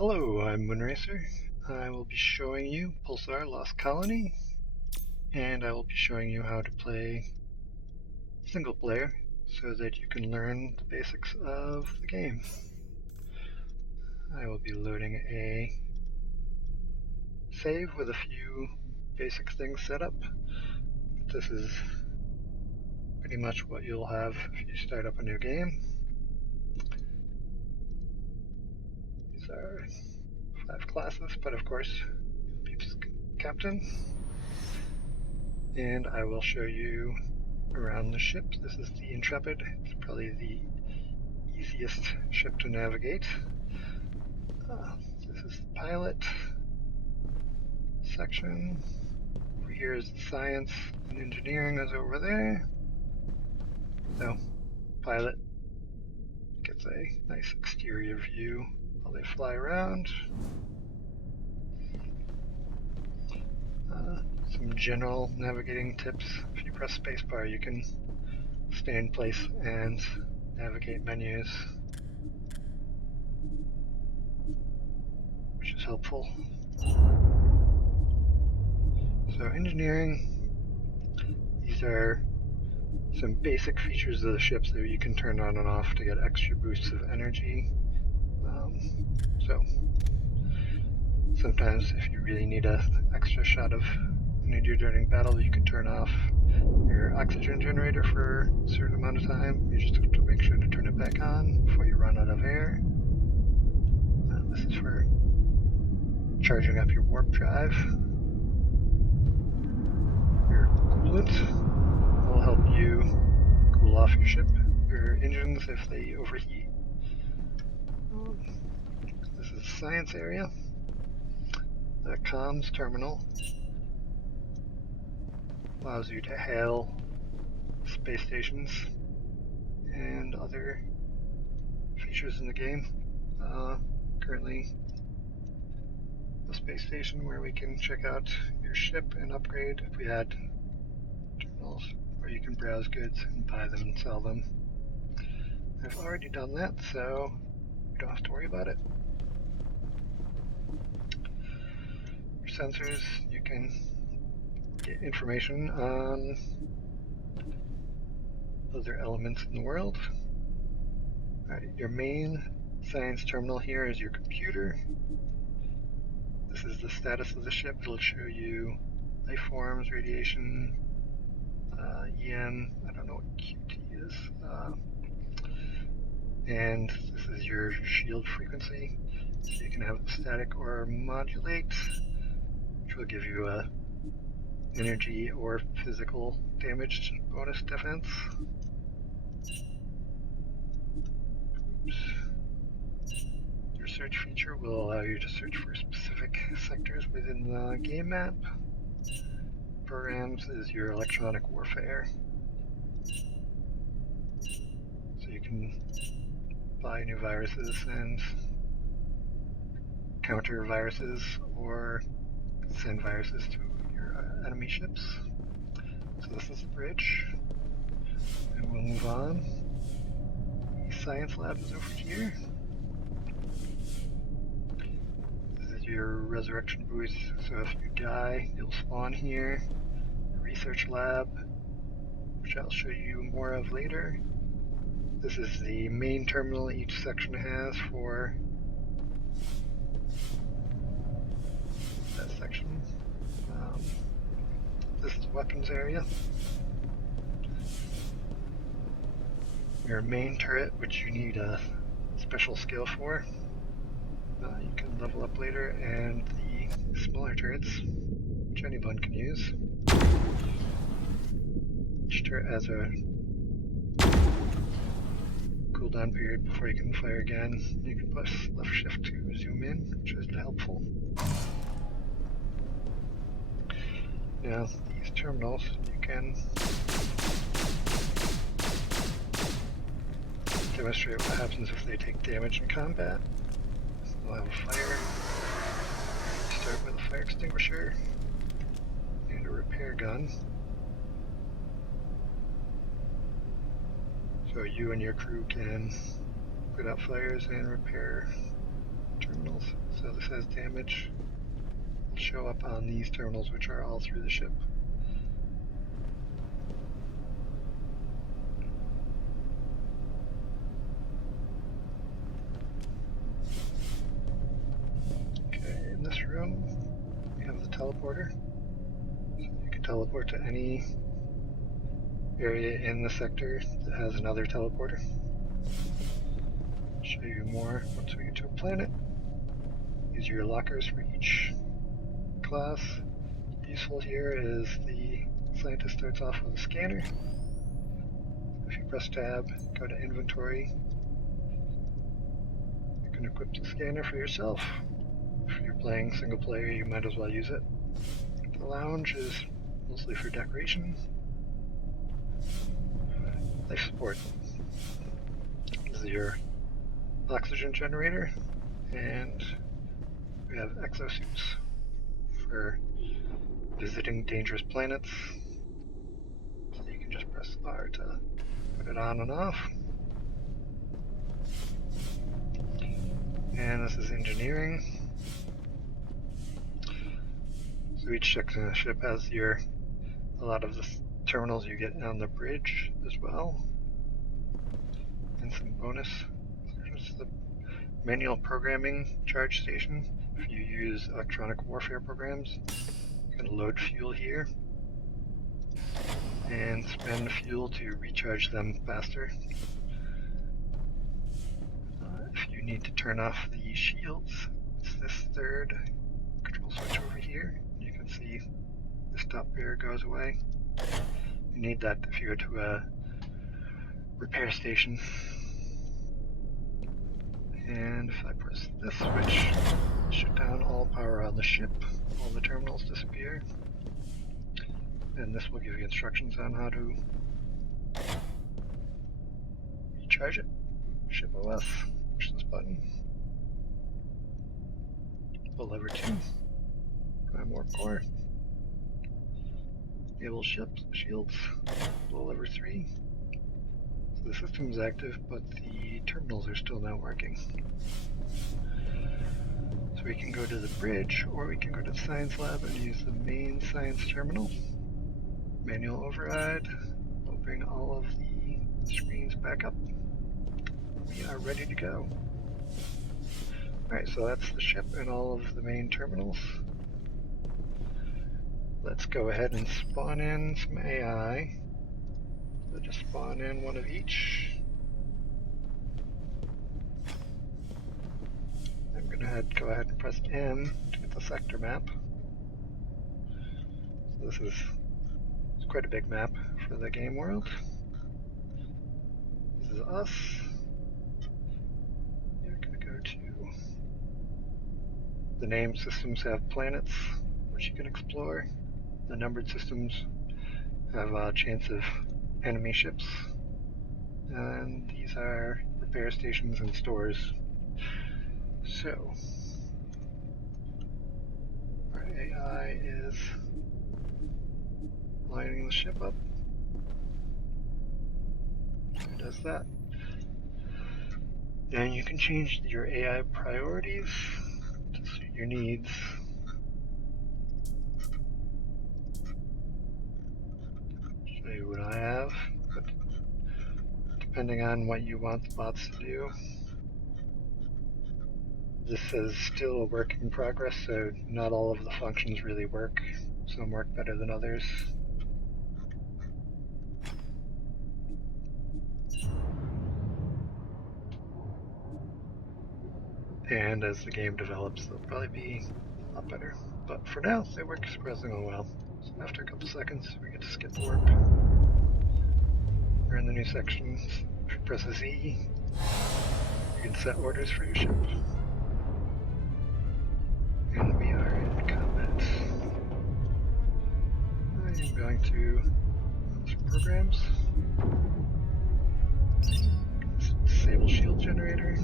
Hello, I'm Moonracer. I will be showing you Pulsar Lost Colony, and I will be showing you how to play single player so that you can learn the basics of the game. I will be loading a save with a few basic things set up. This is pretty much what you'll have if you start up a new game. These are 5 classes, but of course you'll be captain. And I will show you around the ship. This is the Intrepid. It's probably the easiest ship to navigate. This is the pilot section. Over here is the science and engineering is over there. So, pilot gets a nice exterior view while they fly around. Some general navigating tips. If you press spacebar, you can stay in place and navigate menus, which is helpful. So engineering, these are some basic features of the ship that you can turn on and off to get extra boosts of energy. So sometimes if you really need an extra shot of energy during battle, you can turn off your oxygen generator for a certain amount of time. You just have to make sure to turn it back on before you run out of air. This is for charging up your warp drive. Your coolant will help you cool off your ship, your engines if they overheat. This is the science area. The comms terminal allows you to hail space stations and other features in the game. Currently a space station where we can check out your ship and upgrade if we had terminals, or you can browse goods and buy them and sell them. I've already done that, so you don't have to worry about it. Your sensors, you can get information on other elements in the world. Alright, your main science terminal here is your computer. This is the status of the ship. It'll show you life forms, radiation, EM, I don't know what QT is, and this is your shield frequency. So you can have it static or modulate, which will give you a energy or physical damage bonus defense. Your search feature will allow you to search for specific sectors within the game map. Programs is your electronic warfare. So you can buy new viruses and counter viruses or send viruses to your enemy ships. So this is the bridge, and we'll move on. The science lab is over here. This is your resurrection booth, so if you die, you'll spawn here. The research lab, which I'll show you more of later. This is the main terminal each section has for that section. This is the weapons area. Your main turret, which you need a special skill for. You can level up later, and the smaller turrets, which anyone can use. Each turret has a cooldown period before you can fire again. You can press left shift to zoom in, which is helpful. Now, these terminals, you can demonstrate what happens if they take damage in combat. We'll have a fire. Start with a fire extinguisher and a repair gun. So you and your crew can put out fires and repair terminals. So this has damage. Will show up on these terminals, which are all through the ship. Okay, in this room, we have the teleporter. So you can teleport to any area in the sector that has another teleporter. I'll show you more once we get to a planet. These are your lockers for each class. Useful here is the scientist starts off with a scanner. If you press tab, go to inventory, you can equip the scanner for yourself. If you're playing single player, you might as well use it. The lounge is mostly for decoration. Life support. This is your oxygen generator, and we have exosuits for visiting dangerous planets. So you can just press R to put it on and off. And this is engineering. So each section of the ship has a lot of the terminals you get on the bridge as well. And some bonus. There's the manual programming charge station. If you use electronic warfare programs, you can load fuel here and spend fuel to recharge them faster. If you need to turn off the shields, it's this third control switch over here. You can see this top barrier goes away. You need that if you go to a repair station. And if I press this switch, shut down all power on the ship, all the terminals disappear. And this will give you instructions on how to recharge it. Ship OS, push this button. Pull lever 2, prime warp core. Enable shields, pull lever 3. So the system is active, but the terminals are still not working. So we can go to the bridge, or we can go to the science lab and use the main science terminal. Manual override, open all of the screens back up. We are ready to go. Alright, so that's the ship and all of the main terminals. Let's go ahead and spawn in some AI. So just spawn in one of each. I'm going to go ahead and press M to get the sector map. So this is quite a big map for the game world. This is us. We're going to go to the named systems have planets which you can explore. The numbered systems have a chance of enemy ships. And these are repair stations and stores. So, our AI is lining the ship up. It does that. And you can change your AI priorities to suit your needs. Show you what I have, but depending on what you want the bots to do. This is still a work in progress, so not all of the functions really work. Some work better than others. And as the game develops, they'll probably be a lot better. But for now, they work surprisingly well. So after a couple seconds, we get to skip warp. We're in the new section. If you press Z, you can set orders for your ship. And we are in combat. I am going to run some programs. Disable shield generator.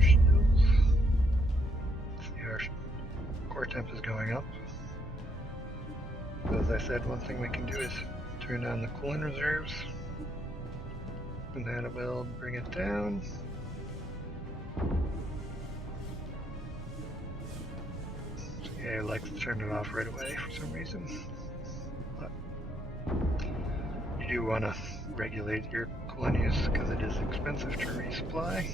Shields. temp is going up. So as I said, one thing we can do is turn on the cooling reserves, and that will bring it down. So yeah, I like to turn it off right away for some reason. But you do want to regulate your cooling use because it is expensive to resupply.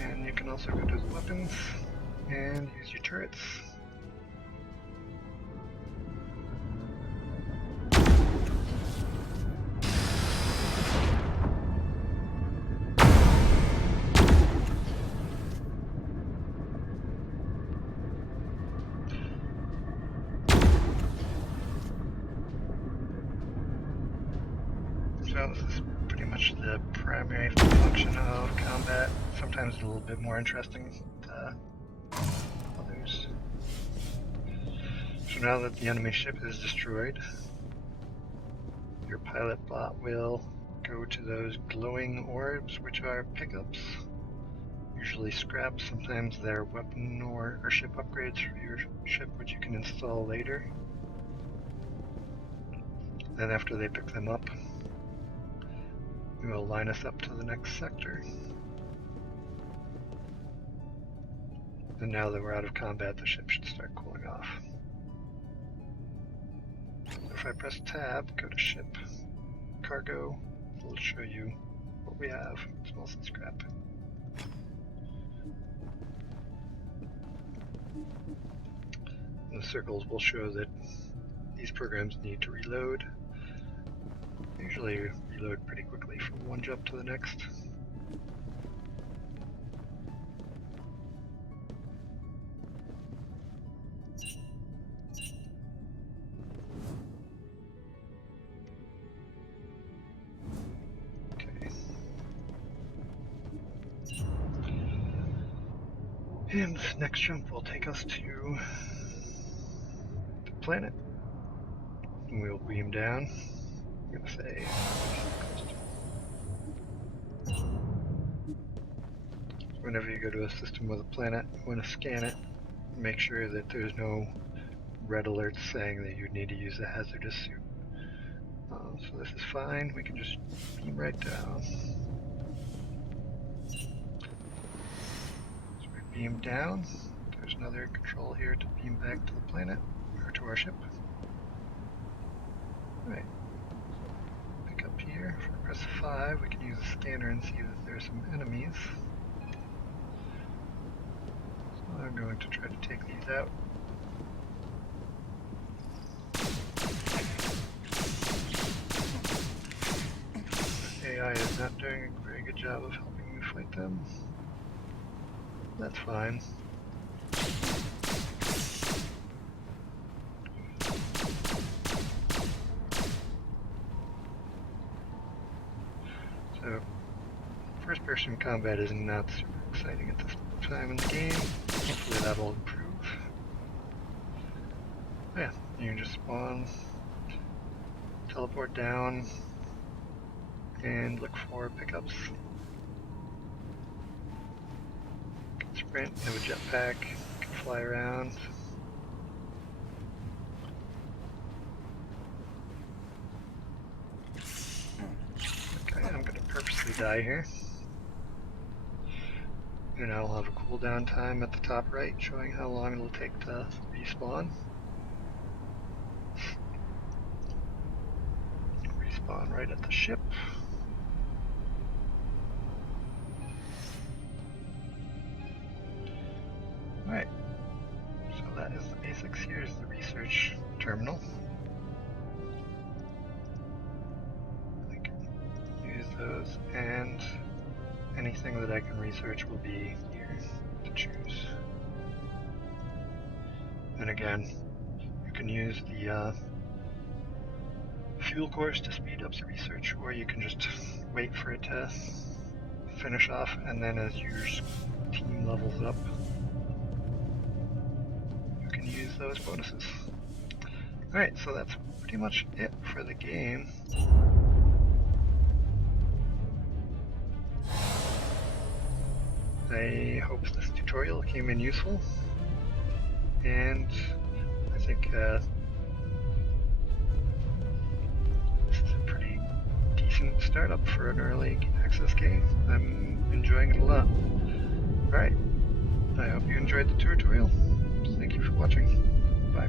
And you can also go to the weapons and use your turrets. So this is pretty much the primary function of combat. Sometimes it's a little bit more interesting to others. So now that the enemy ship is destroyed, your pilot bot will go to those glowing orbs, which are pickups. Usually scrap, sometimes they're weapon or ship upgrades for your ship, which you can install later. Then after they pick them up, we will line us up to the next sector. And now that we're out of combat, the ship should start cooling off. So if I press tab, go to ship, cargo, it'll show you what we have. It's mostly scrap. And the circles will show that these programs need to reload. They usually reload pretty quickly from one jump to the next. And this next jump will take us to the planet. And we'll beam down. I'm going to say whenever you go to a system with a planet, you want to scan it. Make sure that there's no red alerts saying that you need to use a hazardous suit. So this is fine. We can just beam right down. Beam down. There's another control here to beam back to the planet, or to our ship. Alright. Pick up here. If I press 5, we can use a scanner and see that there's some enemies. So I'm going to try to take these out. AI is not doing a very good job of helping me fight them. That's fine. So, first person combat is not super exciting at this time in the game. Hopefully that'll improve. Oh yeah, you can just spawn, teleport down, and look for pickups. Sprint, have a jetpack, can fly around. Okay, I'm going to purposely die here. And I'll have a cooldown time at the top right, showing how long it'll take to respawn. Respawn right at the ship. Alright, so that is the basics. Here's the research terminal. I can use those, and anything that I can research will be here to choose. And again, you can use the fuel course to speed up the research, or you can just wait for it to finish off, and then as your team levels up, use those bonuses. Alright, so that's pretty much it for the game. I hope this tutorial came in useful. and I think this is a pretty decent startup for an early access game. I'm enjoying it a lot. Alright, I hope you enjoyed the tutorial. Thank you for watching. Bye.